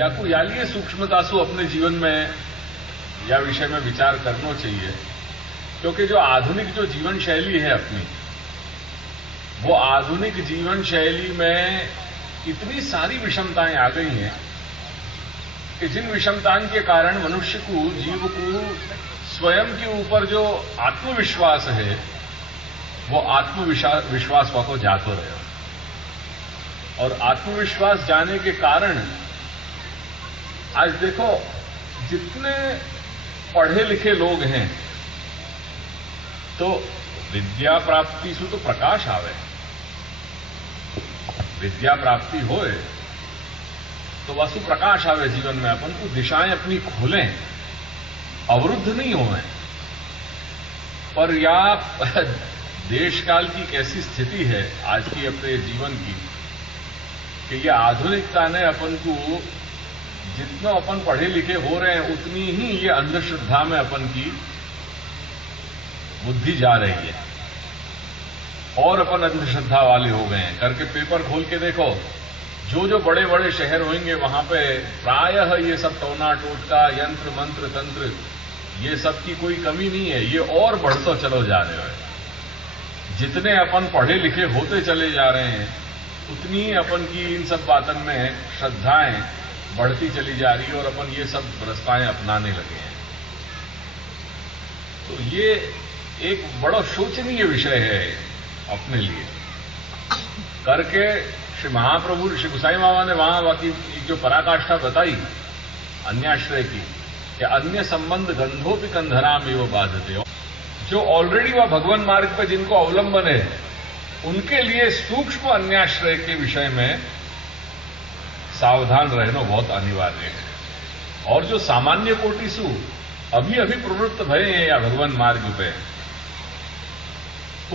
याकू यालिए सूक्ष्मता सु अपने जीवन में या विषय में विचार करना चाहिए, क्योंकि जो आधुनिक जो जीवन शैली है अपनी, वो आधुनिक जीवन शैली में इतनी सारी विषमताएं आ गई हैं कि जिन विषमताओं के कारण मनुष्य को, जीव को स्वयं के ऊपर जो आत्मविश्वास है वो आत्मविश्वास को जातो रहे, और आत्मविश्वास जाने के कारण आज देखो जितने पढ़े लिखे लोग हैं तो विद्या प्राप्ति से तो प्रकाश आवे, विद्या प्राप्ति होए तो वसु प्रकाश आवे जीवन में, अपन को दिशाएं अपनी खोलें, अवरुद्ध नहीं होवे। पर या देश काल की कैसी स्थिति है आज की अपने जीवन की कि यह आधुनिकता ने अपन को जितना अपन पढ़े लिखे हो रहे हैं उतनी ही ये अंधश्रद्धा में अपन की बुद्धि जा रही है, और अपन अंधश्रद्धा वाले हो गए हैं। करके पेपर खोल के देखो, जो जो बड़े बड़े शहर होंगे वहां पे प्रायः ये सब टोना टोटका, यंत्र मंत्र तंत्र, ये सब की कोई कमी नहीं है, ये और बढ़ते चलो जा रहे हो। जितने अपन पढ़े लिखे होते चले जा रहे हैं उतनी अपन की इन सब बातों में श्रद्धाएं बढ़ती चली जा रही है, और अपन ये सब रास्ताएं अपनाने लगे हैं। तो ये एक बड़ा शोचनीय विषय है अपने लिए। करके श्री महाप्रभु श्री गुसाई बाबा ने वहां बाकी जो पराकाष्ठा बताई अन्याश्रय की, कि अन्य संबंध गंधोपि कंधराम एवं बाधते हो, जो ऑलरेडी वह भगवान मार्ग पे जिनको अवलंबन है उनके लिए सूक्ष्म अन्याश्रय के विषय में सावधान रहना बहुत अनिवार्य है। और जो सामान्य कोटि सु अभी अभी प्रवृत्त भय हैं या भगवान मार्ग पे,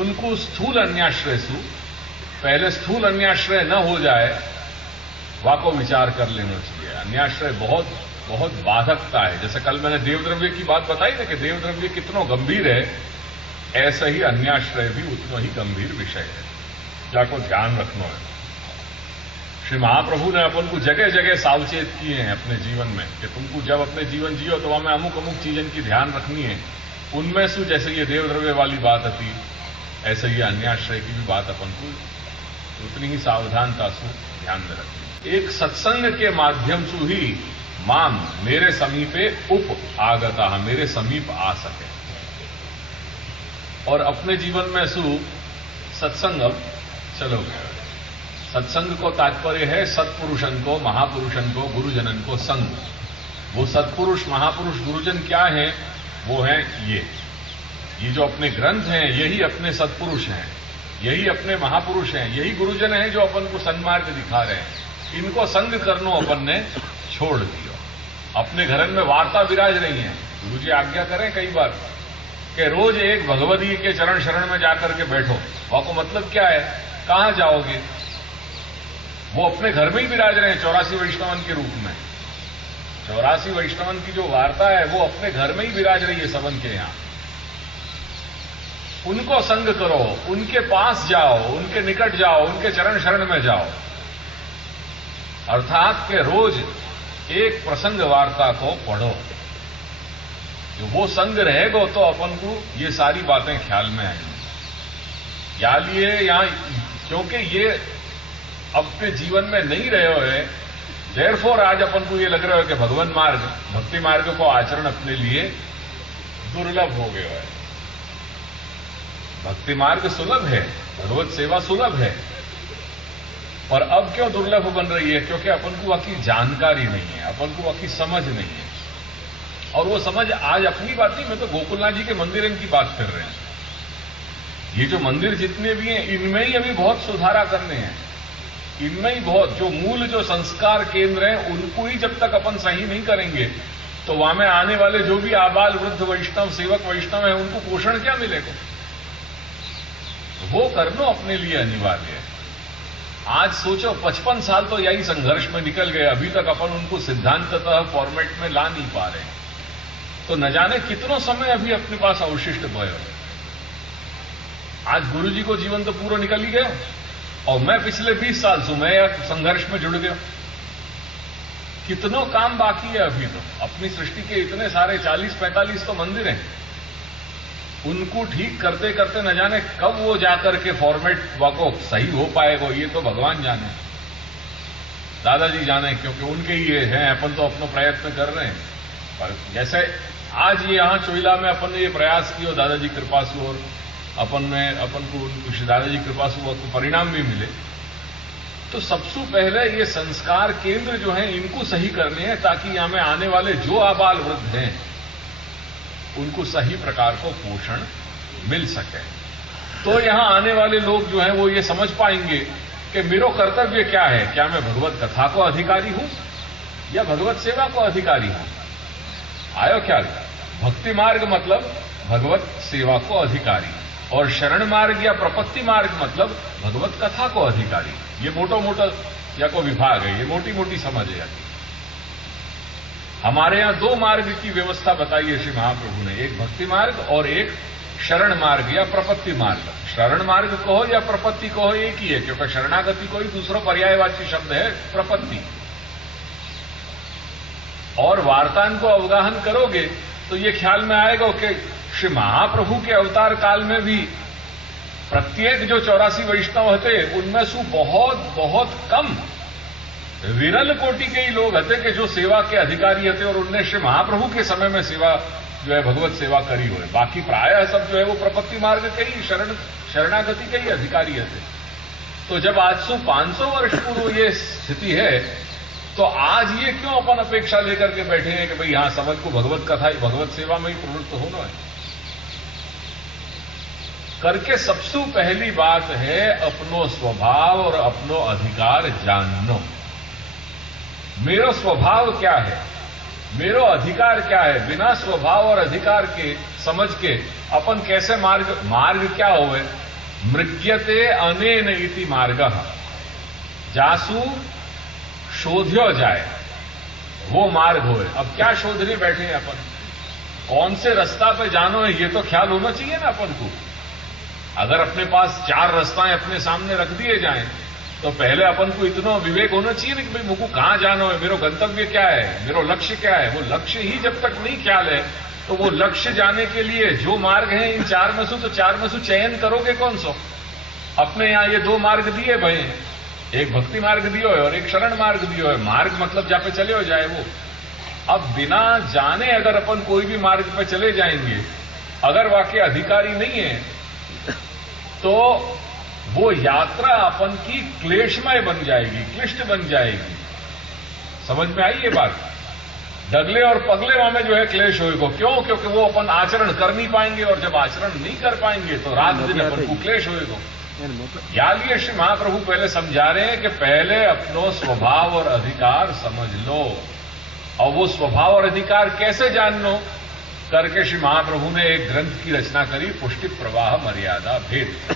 उनको स्थूल अन्याश्रय सु पहले स्थूल अन्याश्रय न हो जाए वाको विचार कर लेना चाहिए। अन्याश्रय बहुत बहुत बाधकता है। जैसे कल मैंने देवद्रव्य की बात बताई ना कि देवद्रव्य कितना गंभीर है, ऐसा ही अन्याश्रय भी उतना ही गंभीर विषय है, जाको ध्यान रखना है। श्री महाप्रभु ने अपन को जगह जगह सावचेत किए हैं अपने जीवन में कि तुमको जब अपने जीवन जियो तो हमें अमुक अमुक चीजन की ध्यान रखनी है। उनमें से जैसे ये देवद्रव्य वाली बात थी, ऐसे ही अन्याश्रय की भी बात अपन को उतनी ही सावधानता से ध्यान में रखनी। एक सत्संग के माध्यम से ही माम मेरे समीपे उप आगता, मेरे समीप आ सके, और अपने जीवन में सु सत्संग चलो गया। सत्संग को तात्पर्य है सत्पुरुषन को, महापुरुषन को, गुरुजनन को संग। वो सत्पुरुष महापुरुष गुरुजन क्या है? वो है ये जो अपने ग्रंथ हैं यही अपने सत्पुरुष हैं, यही अपने महापुरुष हैं, यही गुरुजन हैं जो अपन को सन्मार्ग दिखा रहे हैं। इनको संग करनो अपन ने छोड़ दियो। अपने घर में वार्ता विराज रही है, गुरु जी आज्ञा करें कई बार कि रोज एक भगवती के चरण शरण में जाकर के बैठो। आपको मतलब क्या है? कहां जाओगे? वो अपने घर में ही विराज रहे हैं 84 वैष्णवन के रूप में। 84 वैष्णवन की जो वार्ता है वो अपने घर में ही विराज रही है सबन के यहां। उनको संग करो, उनके पास जाओ, उनके निकट जाओ, उनके चरण शरण में जाओ। अर्थात के रोज एक प्रसंग वार्ता को पढ़ो। जो वो संग रहेगा तो अपन को ये सारी बातें ख्याल में आएंगी। या लिए यहां क्योंकि ये अपने जीवन में नहीं रहे हुए, देयरफॉर आज अपन को ये लग रहा है कि भगवान मार्ग, भक्ति मार्ग को आचरण अपने लिए दुर्लभ हो गया है। भक्ति मार्ग सुलभ है, भगवत सेवा सुलभ है, पर अब क्यों दुर्लभ बन रही है? क्योंकि अपन को वकी जानकारी नहीं है, अपन को वकी समझ नहीं है। और वो समझ आज अपनी बात नहीं, मैं तो गोकुलनाथ जी के मंदिर की बात कर रहे हैं। ये जो मंदिर जितने भी हैं इनमें ही अभी बहुत सुधारा करने हैं। इनमें ही बहुत जो मूल जो संस्कार केंद्र हैं उनको ही जब तक अपन सही नहीं करेंगे तो वहां में आने वाले जो भी आबाल वृद्ध वैष्णव सेवक वैष्णव हैं उनको पोषण क्या मिलेगा? वो करना अपने लिए अनिवार्य है। आज सोचो 55 साल तो यही संघर्ष में निकल गए, अभी तक अपन उनको सिद्धांततः फॉर्मेट में ला नहीं पा रहे, तो न जाने कितना समय अभी अपने पास अवशिष्ट बयो। आज गुरु जी को जीवन तो पूरा निकल ही गया, और मैं पिछले 20 साल से मैं संघर्ष में जुड़ गया। कितनों काम बाकी है अभी तो। अपनी सृष्टि के इतने सारे 40-45 तो मंदिर हैं, उनको ठीक करते करते न जाने कब वो जाकर के फॉर्मेट वाको सही हो पाएगा, ये तो भगवान जाने, दादाजी जाने, क्योंकि उनके ही ये हैं। अपन तो अपना प्रयत्न कर रहे हैं, पर जैसे आज ये यहां चोइला में अपन ने ये प्रयास किया दादाजी कृपा से, और अपन को दादाजी कृपा से वो परिणाम भी मिले। तो सबसे पहले ये संस्कार केंद्र जो है इनको सही करने हैं, ताकि यहां में आने वाले जो आबाल वृद्ध हैं उनको सही प्रकार को पोषण मिल सके। तो यहां आने वाले लोग जो हैं वो ये समझ पाएंगे कि मेरा कर्तव्य क्या है, क्या मैं भगवत कथा को अधिकारी हूं या भगवत सेवा को अधिकारी हूं। आयो ख्याल, भक्ति मार्ग मतलब भगवत सेवा को अधिकारी, और शरण मार्ग या प्रपत्ति मार्ग मतलब भगवत कथा को अधिकारी। ये मोटा या को विभाग है, ये मोटी मोटी समझ है। हमारे यहां दो मार्ग की व्यवस्था बताई है श्री महाप्रभु ने, एक भक्ति मार्ग और एक शरण मार्ग या प्रपत्ति मार्ग। शरण मार्ग कहो या प्रपत्ति कहो एक ही है, क्योंकि शरणागति कोई दूसरा पर्यायवाची शब्द है प्रपत्ति। और वार्तान को अवगाहन करोगे तो ये ख्याल में आएगा कि श्री महाप्रभु के अवतार काल में भी प्रत्येक जो 84 वैष्णव थे उनमें से बहुत बहुत कम विरल कोटि के ही लोग थे कि जो सेवा के अधिकारी थे, और उनने श्री महाप्रभु के समय में सेवा जो है भगवत सेवा करी हुए। बाकी प्रायः सब जो है वो प्रपत्ति मार्ग के ही शरणागति के ही अधिकारी थे। तो जब आज से 500 वर्ष पूर्व ये स्थिति है, तो आज ये क्यों अपन अपेक्षा लेकर के बैठे हैं कि भाई यहां समझ को भगवत कथा भगवत सेवा में ही प्रवृत्त होना है करके। सबसे पहली बात है अपनो स्वभाव और अपनो अधिकार जाननो। मेरा स्वभाव क्या है, मेरा अधिकार क्या है। बिना स्वभाव और अधिकार के समझ के अपन कैसे मार्ग क्या होवे, मृग्यते अनेन इति मार्गः, जासु शोध्यो जाए वो मार्ग होए। अब क्या शोधने बैठे हैं अपन, कौन से रास्ता पे जानो है ये तो ख्याल होना चाहिए ना अपन को। अगर अपने पास 4 रास्ताएं अपने सामने रख दिए जाएं तो पहले अपन को इतना विवेक होना चाहिए ना कि भाई मुझको कहां जाना है, मेरा गंतव्य क्या है, मेरा लक्ष्य क्या है। वो लक्ष्य ही जब तक नहीं ख्याल है तो वो लक्ष्य जाने के लिए जो मार्ग है इन 4 में से, तो 4 में से चयन करोगे कौन सा। अपने यहां ये 2 मार्ग दिए भाई, एक भक्ति मार्ग दियो है और एक शरण मार्ग दियो है। मार्ग मतलब जहां पे चले हो जाए वो। अब बिना जाने अगर अपन कोई भी मार्ग पे चले जाएंगे, अगर वाकई अधिकारी नहीं है तो वो यात्रा अपन की क्लेशमय बन जाएगी, क्लिष्ट बन जाएगी। समझ में आई ये बात। डगले और पगले में जो है क्लेश होएगा। क्यों? क्योंकि वो अपन आचरण कर नहीं पाएंगे, और जब आचरण नहीं कर पाएंगे तो रात दिन अपन को क्लेश होएगा। याद ये श्री महाप्रभु पहले समझा रहे हैं कि पहले अपनो स्वभाव और अधिकार समझ लो। और वो स्वभाव और अधिकार कैसे जान लो करके श्री महाप्रभु ने एक ग्रंथ की रचना करी, पुष्टि प्रवाह मर्यादा भेद।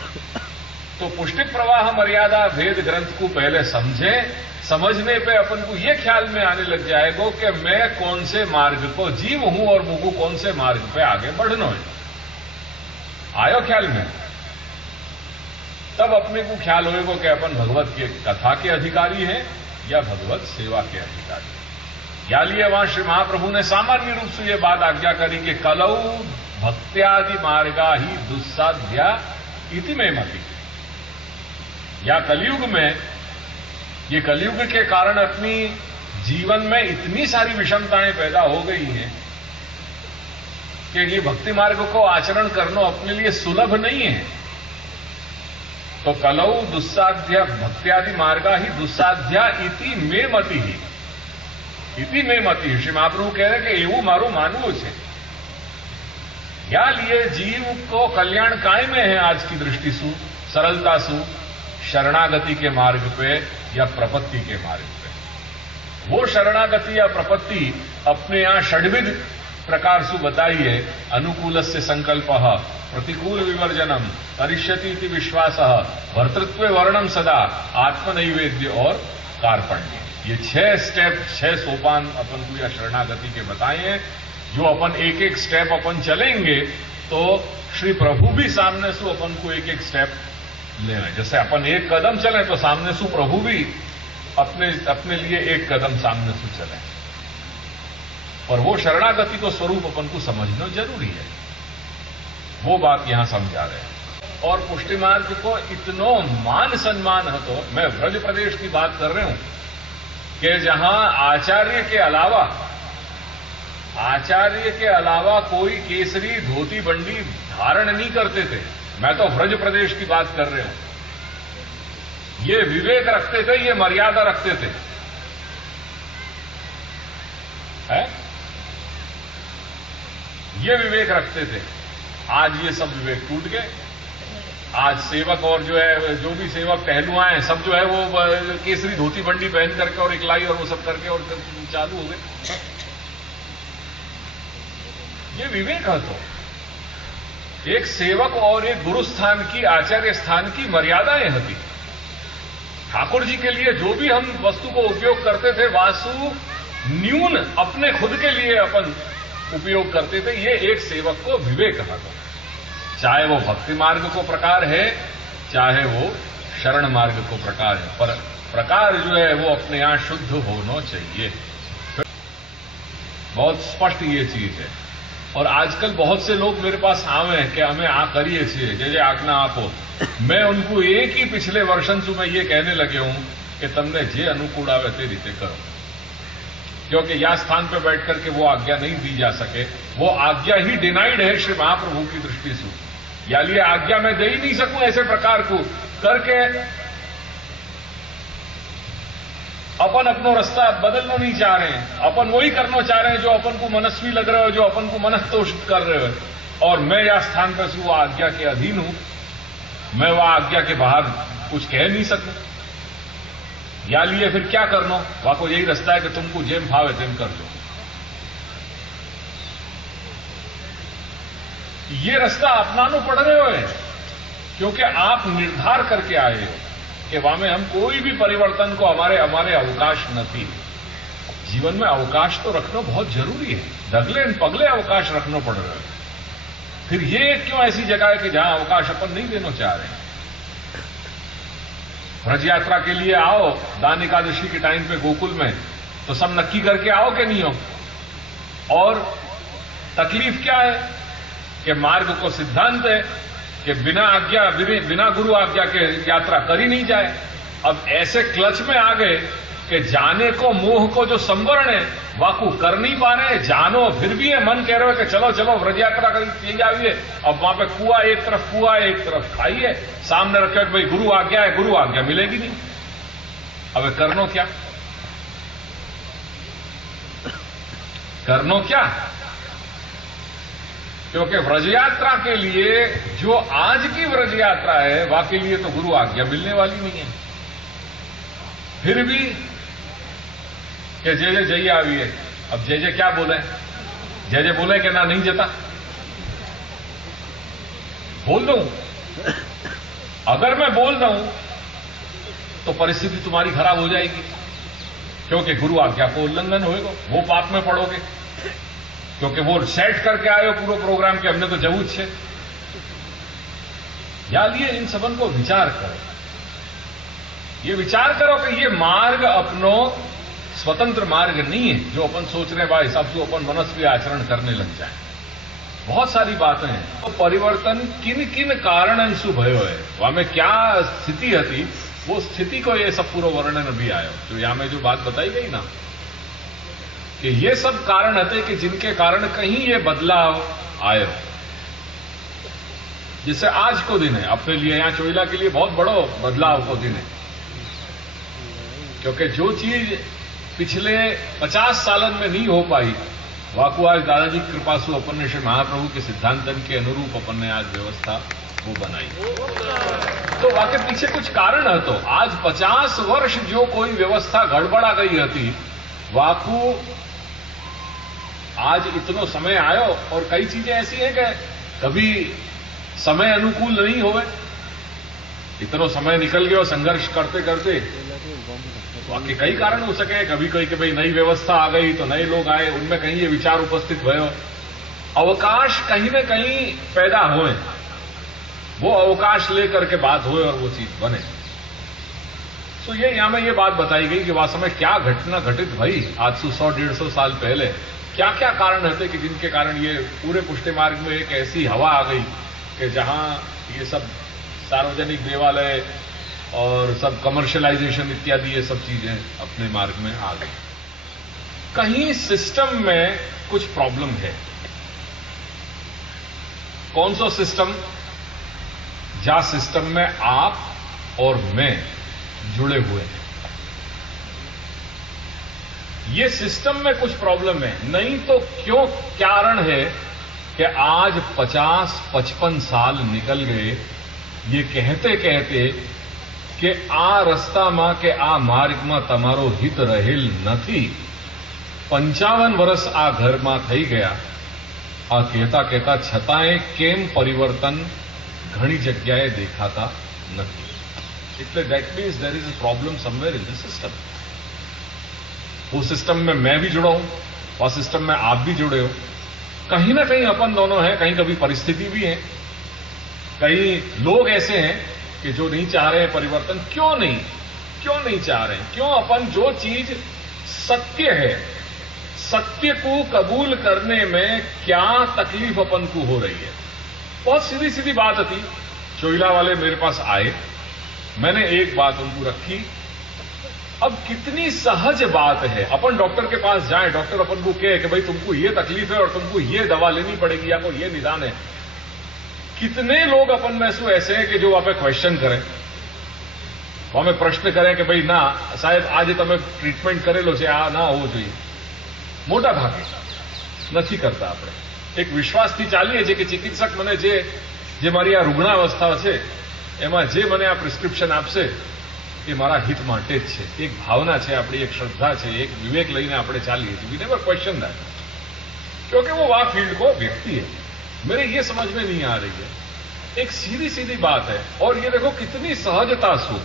तो पुष्टि प्रवाह मर्यादा भेद ग्रंथ को पहले समझें। समझने पे अपन को यह ख्याल में आने लग जाएगा कि मैं कौन से मार्ग को जीव हूं और मुझको कौन से मार्ग पे आगे बढ़ना है। आयो ख्याल में? तब अपने को ख्याल होएगा कि अपन भगवत के कथा के अधिकारी हैं या भगवत सेवा के अधिकारी। या लिए वहां श्री महाप्रभु ने सामान्य रूप से यह बात आज्ञा करी कि कलौ भक्त्यादि मार्गा ही दुस्साध्या इति में मति। या कलयुग में, ये कलयुग के कारण अपनी जीवन में इतनी सारी विषमताएं पैदा हो गई हैं कि ये भक्ति मार्ग को आचरण करना अपने लिए सुलभ नहीं है। तो कलौ दुस्साध्या भक्त्यादि मार्गा ही दुस्साध्या इति में मति ही, इति में मति। श्री महाप्रभु कह रहे कि एवं मारो मानवो छे। या लिए जीव को कल्याण काय में है आज की दृष्टि सु, सरलता सु, शरणागति के मार्ग पे या प्रपत्ति के मार्ग पे। वो शरणागति या प्रपत्ति अपने यहां षड्विध प्रकार से बताई है। अनुकूलस्य संकल्पः, प्रतिकूल विवर्जनम, करिष्यति इति विश्वासः, भर्तृत्व वर्णम सदा, आत्मनैवेद्य और कार्पण्य। ये 6 स्टेप, 6 सोपान अपन को या शरणागति के बताए हैं। जो अपन एक एक स्टेप अपन चलेंगे तो श्री प्रभु भी सामने से अपन को एक एक स्टेप लेना। जैसे अपन एक कदम चले तो सामने से प्रभु भी अपने लिए एक कदम सामने से चले। और वो शरणागति को स्वरूप अपन को समझना जरूरी है। वो बात यहां समझा रहे हैं। और पुष्टि मार्ग को इतनो मान सम्मान है, तो मैं ब्रज प्रदेश की बात कर रहा हूं कि जहां आचार्य के अलावा कोई केसरी धोती बंडी धारण नहीं करते थे। मैं तो ब्रज प्रदेश की बात कर रहा हूं। ये विवेक रखते थे, ये मर्यादा रखते थे, है? ये विवेक रखते थे। आज ये सब विवेक टूट गए। आज सेवक और जो भी सेवक टहलुआ हैं, सब जो है वो केसरी धोती बंडी पहन करके और इकलाई और वो सब करके और चालू हो गए। ये विवेक है। तो एक सेवक और एक गुरु स्थान की, आचार्य स्थान की मर्यादाएं होती। ठाकुर जी के लिए जो भी हम वस्तु को उपयोग करते थे, वासु न्यून अपने खुद के लिए अपन उपयोग करते थे। ये एक सेवक को विवेक कहा था। चाहे वो भक्ति मार्ग को प्रकार है, चाहे वो शरण मार्ग को प्रकार है, पर प्रकार जो है वो अपने यहां शुद्ध होना चाहिए। बहुत स्पष्ट ये चीज है। और आजकल बहुत से लोग मेरे पास आवे हैं कि हमें आ करिए छे, जैसे आज्ञा आपो। मैं उनको एक ही पिछले वर्षन से मैं ये कहने लगे हूं कि तुमने जे अनुकूल आवे ते रीते करो, क्योंकि यह स्थान पर बैठ करके वो आज्ञा नहीं दी जा सके। वो आज्ञा ही डिनाइड है श्री महाप्रभु की दृष्टि से। या लिए आज्ञा मैं दे ही नहीं सकूं ऐसे प्रकार को करके अपन अपना रास्ता बदलना नहीं चाह रहे हैं। अपन वही करना चाह रहे हैं जो अपन को मनस्वी लग रहा हो, जो अपन को मनस्तोषित कर रहे हो। और मैं यह स्थान पर से वो आज्ञा के अधीन हूं, मैं वह आज्ञा के बाहर कुछ कह नहीं सकूं। या लिए फिर क्या करना? वहां को यही रास्ता है कि तुमको जेम भावे तेम कर दो। ये रास्ता अपनानो पड़ रहे हो, क्योंकि आप निर्धार करके आए हो कि वहां में हम कोई भी परिवर्तन को हमारे अवकाश नहीं। जीवन में अवकाश तो रखना बहुत जरूरी है। डगले पगले अवकाश रखना पड़ रहा है। फिर ये क्यों ऐसी जगह है कि जहां अवकाश अपन नहीं देना चाह रहे हैं? ब्रज यात्रा के लिए आओ दान एकादशी के टाइम पे गोकुल में, तो सब नक्की करके आओ कि नहीं हो? और तकलीफ क्या है कि मार्ग को सिद्धांत है कि बिना गुरु आज्ञा के यात्रा करी नहीं जाए। अब ऐसे क्लच में आ गए कि जाने को मोह को जो संवरण है वाकू कर नहीं पा रहे। जानो फिर भी है, मन कह रहे हो कि चलो चलो व्रज यात्रा करी जाइए। अब वहां पे कुआ एक तरफ खाई है, सामने रखे कि भाई गुरु आज्ञा है, गुरु आज्ञा मिलेगी नहीं। अब करनो क्या? क्योंकि व्रज यात्रा के लिए जो आज की व्रज यात्रा है, वहां के लिए तो गुरु आज्ञा मिलने वाली नहीं है। फिर भी कि जय जय आविए। अब जय क्या बोले? जय बोले कि ना नहीं जता बोल दूं। अगर मैं बोल दूं तो परिस्थिति तुम्हारी खराब हो जाएगी, क्योंकि गुरु आज्ञा को उल्लंघन होएगा, वो पाप में पड़ोगे। क्योंकि वो सेट करके आए हो पूरा प्रोग्राम के हमने तो जरूर छे। या लिए इन सबन को विचार करो। ये विचार करो कि ये मार्ग अपनो स्वतंत्र मार्ग नहीं है जो अपन सोच रहे हैं भाई हिसाब से अपन मनस्वी आचरण करने लग जाए। बहुत सारी बातें हैं। तो परिवर्तन किन किन कारण से भयो है, वहां में क्या स्थिति थी, वो स्थिति को ये सब पूरा वर्णन भी आयो। तो यहां में जो बात बताई गई ना कि ये सब कारण थे कि जिनके कारण कहीं ये बदलाव आयो। जैसे आज को दिन है अपने लिए, यहां चोइला के लिए बहुत बड़ो बदलाव को दिन है। क्योंकि जो चीज पिछले 50 सालन में नहीं हो पाई, वाकू आज दादाजी की कृपा से अपन ने श्री महाप्रभु के सिद्धांतन के अनुरूप अपन ने आज व्यवस्था वो बनाई। तो वाकई पीछे कुछ कारण है। तो आज 50 वर्ष जो कोई व्यवस्था गड़बड़ा गई थी, वाकू आज इतनो समय आयो। और कई चीजें ऐसी हैं कि कभी समय अनुकूल नहीं होवे, इतनो समय निकल गया संघर्ष करते करते। बाकी कई कारण हो सके। कभी कहीं कि भाई नई व्यवस्था आ गई तो नए लोग आए, उनमें कहीं ये विचार उपस्थित भयो, अवकाश कहीं न कहीं पैदा हुए, वो अवकाश लेकर के बात हुए और वो चीज बने। तो ये यहां में ये बात बताई गई कि वास्तव में क्या घटना घटित भई आज से 100-150 साल पहले क्या क्या कारण होते कि जिनके कारण ये पूरे पुष्टि मार्ग में एक ऐसी हवा आ गई कि जहां ये सब सार्वजनिक देवालय और सब कमर्शियलाइजेशन इत्यादि ये सब चीजें अपने मार्ग में आ गई। कहीं सिस्टम में कुछ प्रॉब्लम है। कौन सा सिस्टम? जहां सिस्टम में आप और मैं जुड़े हुए हैं। ये सिस्टम में कुछ प्रॉब्लम है, नहीं तो क्यों कारण है कि आज 50-55 साल निकल गए ये कहते कहते कि आ रस्ताમાં કે આ માર્ગમાં તમારો હિત રહેલ નથી। 55 વર્ષ આ ઘરમાં થઈ ગયા આ કહેતા કહેતા છતાંય કેમ પરિવર્તન ઘણી જગ્યાએ દેખાતા નથી। એટલે that means there is a problem somewhere in the system। वो सिस्टम में मैं भी जुड़ा हूं, वह सिस्टम में आप भी जुड़े हो। कहीं ना कहीं अपन दोनों हैं, कहीं कभी परिस्थिति भी है, कई लोग ऐसे हैं कि जो नहीं चाह रहे हैं परिवर्तन। क्यों नहीं चाह रहे हैं? क्यों? अपन जो चीज सत्य है, सत्य को कबूल करने में क्या तकलीफ अपन को हो रही है? बहुत सीधी सीधी बात थी। चोइला वाले मेरे पास आए, मैंने एक बात उनको रखी। अब कितनी सहज बात है, अपन डॉक्टर के पास जाएं, डॉक्टर अपन को कहे कि भाई तुमको ये तकलीफ है और तुमको ये दवा लेनी पड़ेगी या कोई ये निदान है। कितने लोग अपन में से ऐसे हैं कि जो आप क्वेश्चन करें, हमें प्रश्न करें कि भाई ना साहेब आज તમે ટ્રીટમેન્ટ કરેલો છે, આ ના હોવો જોઈએ। મોટા ભાગે નથી કરતા। આપણે એક વિશ્વાસથી ચાલીએ છીએ કે ચિકિત્સક મને જે મારી આ રુગ્ણાવસ્થા છે એમાં જે મને આ પ્રિસ્ક્રિપ્શન આપશે એ મારા हित માટે જ છે। એક ભાવના છે આપણી, એક શ્રદ્ધા છે, એક વિવેક લઈને આપણે ચાલીએ છીએ। वी नेवर क्वेश्चन दैट, क्योंकि वो वहां फील्ड को व्यक्ति है। मेरे ये समझ में नहीं आ रही है, एक सीधी सीधी बात है। और ये देखो कितनी सहजता से,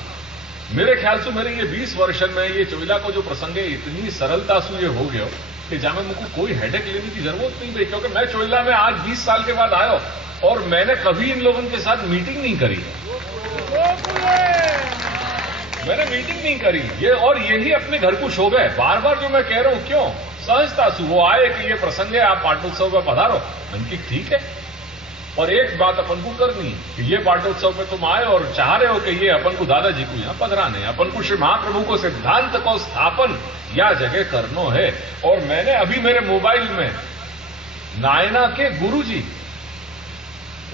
मेरे ख्याल से मेरे ये 20 वर्ष में ये चोइला को जो प्रसंग है इतनी सरलता से ये हो गया कि जहां में मुझको कोई हेडेक लेने की जरूरत नहीं पड़ी। क्योंकि मैं चोइला में आज 20 साल के बाद आया और मैंने कभी इन लोगों के साथ मीटिंग नहीं करी है, मैंने मीटिंग नहीं करी ये। और यही अपने घर को शोभा है। बार बार जो मैं कह रहा हूं, क्यों सहजता से वो आए कि ये प्रसंग है, आप पाटोत्सव में पधारो, उनकी ठीक है। और एक बात अपन को करनी कि ये पाटोत्सव में तुम आए और चाह रहे हो कि ये अपन को दादाजी को यहां पधराने, अपन को श्री महाप्रभु को सिद्धांत को स्थापन या जगह करनो है। और मैंने अभी मेरे मोबाइल में नायना के गुरुजी,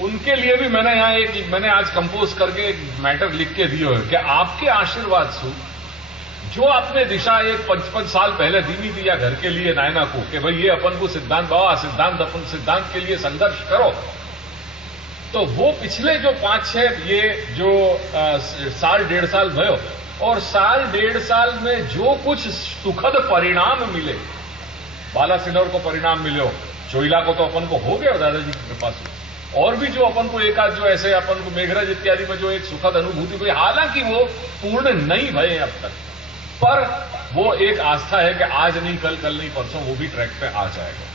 उनके लिए भी मैंने आज कंपोज करके एक मैटर लिख के दियो है कि आपके आशीर्वाद से जो आपने दिशा एक 55 साल पहले दी थी या घर के लिए नायना को कि भाई ये अपन को सिद्धांत बाबा सिद्धांत, अपन सिद्धांत के लिए संघर्ष करो, तो वो पिछले जो 5-6 ये जो साल 1.5 साल भयो और साल 1.5 साल में जो कुछ सुखद परिणाम मिले, बाला सिनोर को परिणाम मिले, चोइला को तो अपन को हो गया दादाजी की कृपा से। और भी जो अपन को एकाध जो ऐसे अपन को मेघराज इत्यादि में जो एक सुखद अनुभूति हुई, हालांकि वो पूर्ण नहीं भये अब तक, पर वो एक आस्था है कि आज नहीं कल, कल नहीं परसों वो भी ट्रैक पे आ जाएगा।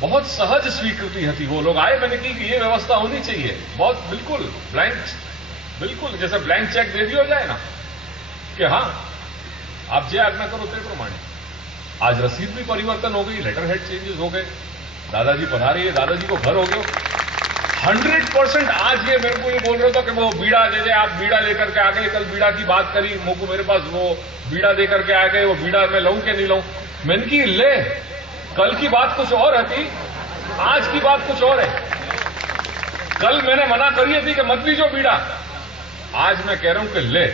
बहुत सहज स्वीकृति थी। वो लोग आए, मैंने की कि ये व्यवस्था होनी चाहिए, बहुत बिल्कुल ब्लैंक, बिल्कुल जैसे ब्लैंक चेक दे दिया जाए ना कि हाँ आप जे आज्ञा करो ते प्रमाणे। आज रसीद भी परिवर्तन हो गई, लेटर हेड चेंजेस हो गए, दादाजी पधारे, दादाजी को घर हो गए 100%। आज ये मेरे को ये बोल रहा था कि वो बीड़ा जैसे आप बीड़ा लेकर के आ गए, कल बीड़ा की बात करी, मुझको मेरे पास वो बीड़ा देकर के आ गए, वो बीड़ा मैं लऊं कि नहीं लऊं। मैंने की ले, कल की बात कुछ और थी, आज की बात कुछ और है। कल मैंने मना करी थी कि मत लीजो बीड़ा, आज मैं कह रहा हूं कि ले।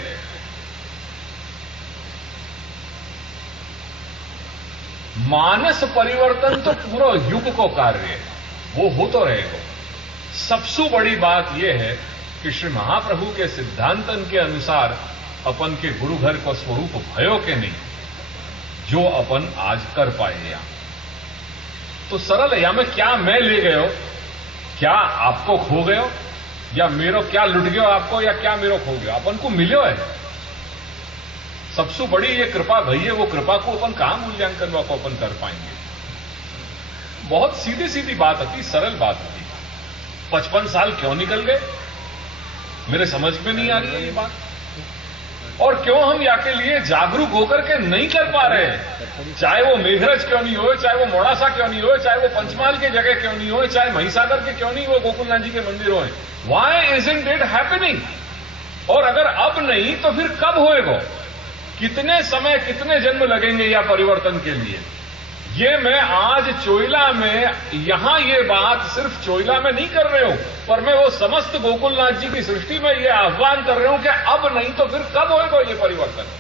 मानस परिवर्तन तो पूरा युग को कार्य है, वो हो तो रहेगा। सबसे बड़ी बात यह है कि श्री महाप्रभु के सिद्धांतन के अनुसार अपन के गुरु घर को स्वरूप भयो के नहीं, जो अपन आज कर पाए। या तो सरल है, या मैं क्या मैं ले गयो, क्या आपको खो गयो, या मेरो क्या लुट गयो आपको, या क्या मेरो खो गयो, अपन को मिलो है। सबसे बड़ी ये कृपा भई है, वो कृपा को अपन कहां मूल्यांकन को अपन कर पाएंगे। बहुत सीधी सीधी बात थी, सरल बात थी। 55 साल क्यों निकल गए, मेरे समझ में नहीं आ रही है ये बात। और क्यों हम या के लिए जागरूक होकर के नहीं कर पा रहे हैं? चाहे वो मेघरज क्यों नहीं हो, चाहे वो मोड़ासा क्यों नहीं हो, चाहे वो पंचमहाल की जगह क्यों नहीं हो, चाहे महिसागर के क्यों नहीं हो, गोकुलनाथ जी के मंदिर हो, व्हाई इजंट इट हैपनिंग? और अगर अब नहीं तो फिर कब होएगा? कितने समय, कितने जन्म लगेंगे या परिवर्तन के लिए? ये मैं आज चोइला में, यहां ये बात सिर्फ चोइला में नहीं कर रहे हूं, पर मैं वो समस्त गोकुलनाथ जी की सृष्टि में ये आह्वान कर रहा हूं कि अब नहीं तो फिर कब होएगा ये परिवर्तन?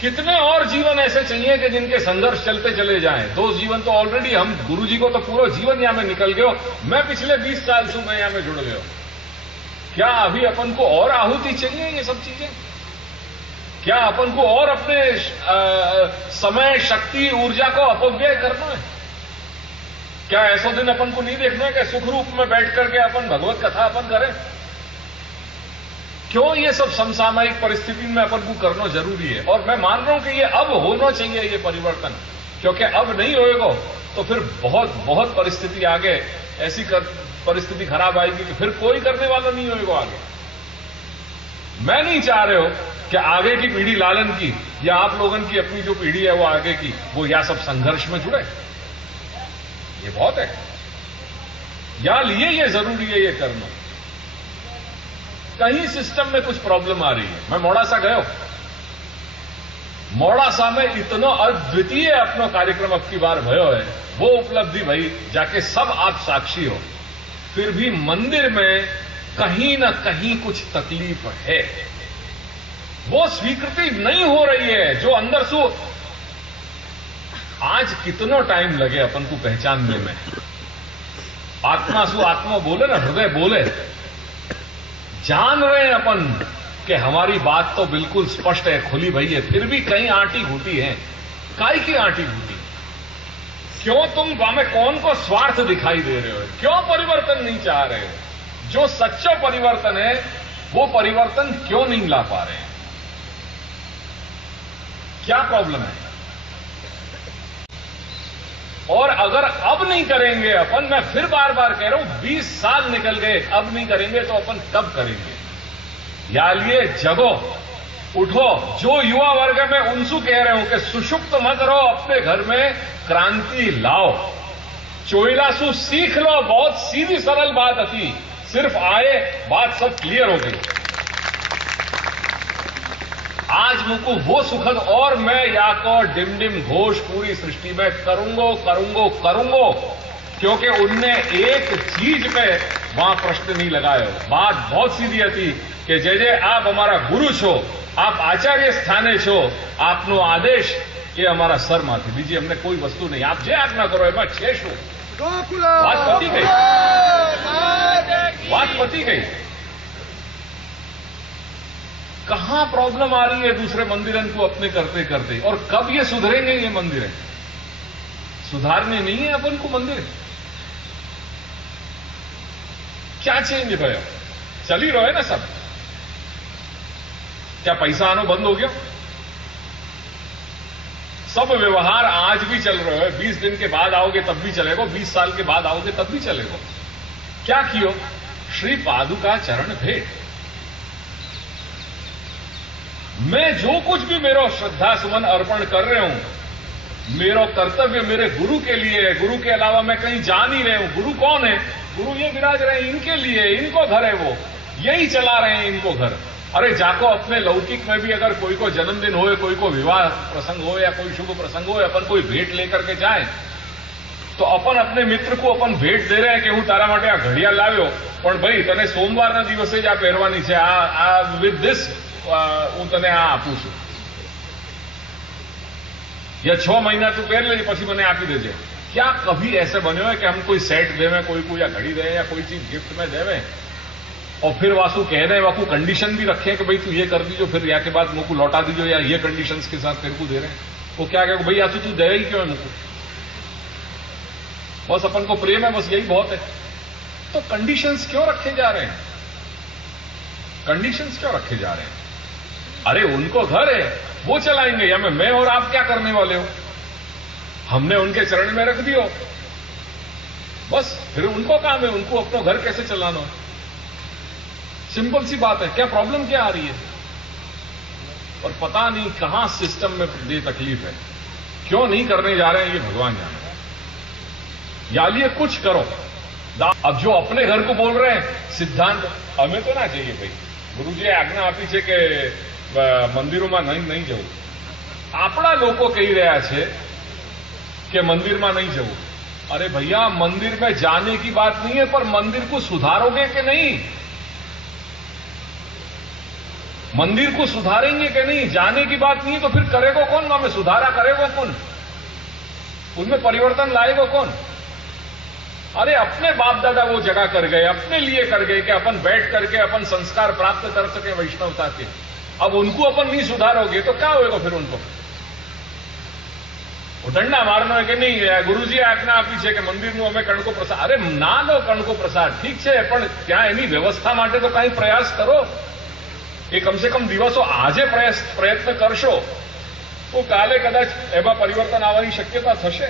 कितने और जीवन ऐसे चाहिए कि जिनके संघर्ष चलते चले जाएं? 2 जीवन तो ऑलरेडी, हम गुरु जी को तो पूरा जीवन यहां में निकल गए हो, मैं पिछले 20 साल से मैं यहां में जुड़ गया। क्या अभी अपन को और आहुति चाहिए ये सब चीजें? क्या अपन को और अपने समय, शक्ति, ऊर्जा को अपव्यय करना है? क्या ऐसा दिन अपन को नहीं देखना है कि सुख रूप में बैठ करके अपन भगवत कथा अपन करें? क्यों ये सब समसामयिक परिस्थिति में अपन को करना जरूरी है? और मैं मान रहा हूं कि ये अब होना चाहिए ये परिवर्तन, क्योंकि अब नहीं होएगा तो फिर बहुत बहुत परिस्थिति आगे ऐसी परिस्थिति खराब आएगी कि फिर कोई करने वाला नहीं होएगा आगे। मैं नहीं चाह रहे हो कि आगे की पीढ़ी लालन की या आप लोगों की अपनी जो पीढ़ी है वो आगे की, वो या सब संघर्ष में जुड़े। ये बहुत है, या लिए ये जरूरी है ये करना। कहीं सिस्टम में कुछ प्रॉब्लम आ रही है। मैं मोड़ासा गया, मोड़ासा में इतना अद्वितीय अपना कार्यक्रम अब की बार भयो है, वो उपलब्धि भाई जाके सब आप साक्षी हो। फिर भी मंदिर में कहीं ना कहीं कुछ तकलीफ है, वो स्वीकृति नहीं हो रही है। जो अंदर सु आज कितना टाइम लगे अपन को पहचानने में? आत्मा सु आत्मा बोले ना, हृदय बोले, जान रहे हैं अपन कि हमारी बात तो बिल्कुल स्पष्ट है, खुली भई है, फिर भी कहीं आंटी घूटी है। काई की आंटी घूटी? क्यों तुम में कौन को स्वार्थ दिखाई दे रहे हो? क्यों परिवर्तन नहीं चाह रहे हो? जो सच्चा परिवर्तन है वो परिवर्तन क्यों नहीं ला पा रहे हैं? क्या प्रॉब्लम है? और अगर अब नहीं करेंगे अपन, मैं फिर बार बार कह रहा हूं, 20 साल निकल गए, अब नहीं करेंगे तो अपन कब करेंगे? या लिए जगो, उठो। जो युवा वर्ग है मैं उनसे कह रहा हूं कि सुषुप्त मत रहो, अपने घर में क्रांति लाओ, चोइलासु सीख लो। बहुत सीधी सरल बात थी, सिर्फ आए बात सब क्लियर हो गई। आज मुझको वो सुखद, और मैं या को डिम डिम घोष पूरी सृष्टि में करूंगो, क्योंकि उनने एक चीज पे वहां प्रश्न नहीं लगाया। बात बहुत सीधी थी कि जय जय आप हमारा गुरु छो, आप आचार्य स्थाने छो, आपनो आदेश ये हमारा सर माथे दीजिए, हमने कोई वस्तु नहीं, आप जे आज्ञा करो मैं शेष हूं। बात पती गई, बात पती गई। कहां प्रॉब्लम आ रही है दूसरे मंदिरन को अपने करते करते? और कब ये सुधरेंगे? ये मंदिर सुधारने नहीं है अपन को मंदिर। क्या चेंज भयो? चल ही रहो है ना सब। क्या पैसा आना बंद हो गया? सब व्यवहार आज भी चल रहे हो। 20 दिन के बाद आओगे तब भी चलेगा, 20 साल के बाद आओगे तब भी चलेगा। क्या कियो? श्री पादुका चरण भेंट। मैं जो कुछ भी मेरा श्रद्धा सुमन अर्पण कर रहे हूं, मेरा कर्तव्य मेरे गुरु के लिए है। गुरु के अलावा मैं कहीं जा नहीं रहे हूं। गुरु कौन है? गुरु ये विराज रहे हैं, इनके लिए, इनको घर है, वो यही चला रहे हैं इनको घर। अरे जाको अपने लौकिक में भी अगर कोई को जन्मदिन हो, कोई को विवाह प्रसंग हो या कोई शुभ प्रसंग हो, अपन कोई भेंट लेकर के जाए तो अपन अपने मित्र को अपन भेंट दे रहे हैं कि हूं तारा माटे आ घड़ियाळ लाव्यो, पण भाई तने सोमवाરના દિવસે જ આ પહેરવાની છે, આ વિથ ધીસ હું તને આ આપું છું, या 6 महीना तू પહેર લેજે પછી મને આપી દેજે। क्या कभी ऐसे बने हो कि हम कोई सेट देवे, कोई को या घड़ी दे या कोई चीज गिफ्ट में देवे और फिर वासु कह रहे, वाकू कंडीशन भी रखे कि भाई तू ये कर दीजो, फिर या के बाद मुझको लौटा दीजो, या ये कंडीशंस के साथ तेरे को दे रहे हैं। वो क्या कहे भाई या तू दे ही क्यों है मुझको? बस अपन को प्रेम है, बस यही बहुत है। तो कंडीशंस क्यों रखे जा रहे हैं? कंडीशंस क्यों रखे जा रहे हैं? अरे उनको घर है, वो चलाएंगे, या मैं और आप क्या करने वाले हो? हमने उनके चरण में रख दियो, बस फिर उनको काम है, उनको अपना घर कैसे चलाना। सिंपल सी बात है। क्या प्रॉब्लम क्या आ रही है? और पता नहीं कहां सिस्टम में ये तकलीफ है, क्यों नहीं करने जा रहे हैं ये भगवान जाने। या लिए कुछ करो। अब जो अपने घर को बोल रहे हैं सिद्धांत हमें तो ना चाहिए भाई, गुरुजीए આજ્ઞા આપી છે કે મંદિરોમાં નહીં જવું। આપણા લોકો કહી રહ્યા છે કે મંદિરમાં નહીં જવું। अरे भैया मंदिर में जाने की बात नहीं है, पर मंदिर को सुधारोगे कि नहीं? मंदिर को सुधारेंगे कि नहीं? जाने की बात नहीं है तो फिर करेगा कौन? हमें सुधारा करेगा कौन? उनमें परिवर्तन लाएगा कौन? अरे अपने बाप दादा वो जगह कर गए, अपने लिए कर गए कि अपन बैठ करके अपन संस्कार प्राप्त कर सके वैष्णवता के। अब उनको अपन नहीं सुधारोगे तो क्या होगा फिर उनको? दंडा मारना है कि नहीं गुरुजी આજ્ઞા આપી છે કે મંદિરનું અમે કણકો પ્રસાદ। અરે ના લો કણકો પ્રસાદ ઠીક છે, પણ ત્યાં એની વ્યવસ્થા માટે તો કંઈ પ્રયાસ કરો। એ કમસે કમ દિવસો આજે પ્રયત્ન કરશો તો કાલે કદાચ એમાં પરિવર્તન આવવાની શક્યતા થશે।